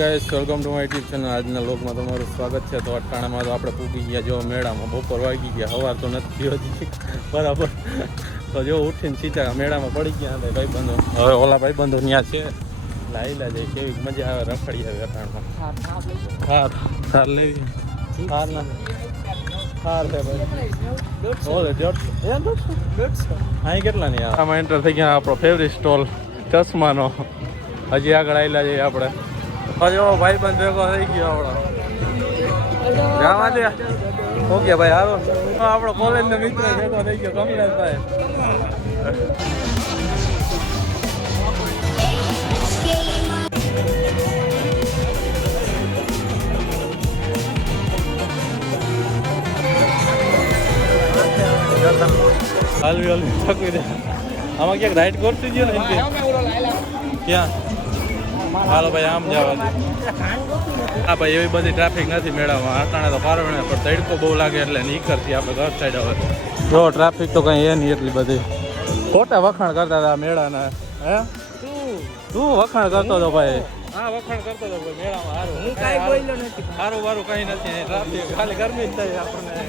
Guys welcome to my YouTube આજના લોકમાં તમારું સ્વાગત છે. તો અટાણામાં તો આપણે પૂગી ગયા. જો મેળામાં બપોર વાગી ગયા. સવાર તો નથી હજી. બરાબર. તો જો ઉઠીને સીધા મેળામાં પડી ગયા હતા ભાઈબંધો. હવે ઓલા ભાઈબંધો ત્યાં છે. લાઈલા જાય. કેવી મજા આવે. રખડી આવે અટાણમાં હાર હાર લેવી. હાર ના. ભાઈ. કેટલા નહીં આમાં એન્ટર થઈ ગયા આપણો ફેવરિટ સ્ટોલ ચશ્માનો. હજી આગળ આવેલા જઈએ આપણે. હજો ભાઈ બંધ ભેગો થઈ ગયો આપણો જવા દે. ઓકે ભાઈ, હાલો. આપણો કોલેજ નો મિત્ર ભેગો થઈ ગયો, કમલેશભાઈ. હાલવી હાલવી. થકી દે. આમાં ક્યાંક રાઈડ કરતી ગયો ને ક્યાં? હાલો ભાઈ આમ જવા હા ભાઈ એવી બધી ટ્રાફિક નથી મેળામાં અટાણે તો પારવણે પણ તડકો બહુ લાગે એટલે નીકળતી આપણે ઘર સાઈડ આવે જો ટ્રાફિક તો કઈ એ નહીં એટલી બધી. ખોટા વખાણ કરતા હતા મેળાના. હે? તું વખાણ કરતો હતો ભાઈ. હા વખાણ કરતો હતો ભાઈ મેળામાં હારું. હું કાંઈ બોલ્યો નથી. સારું વારું કઈ નથી. ટ્રાફિક ખાલી ગરમી જ થાય આપણને.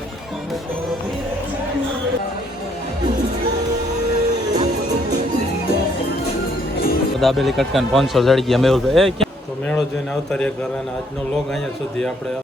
દાબેલી કટકાન પાંચસો જડી ગયા. મેહુલભાઈ એ તો મેળો જોઈને આવતા રહ્યા ઘરે અને આજનો લોગ અહીંયા સુધી આપણે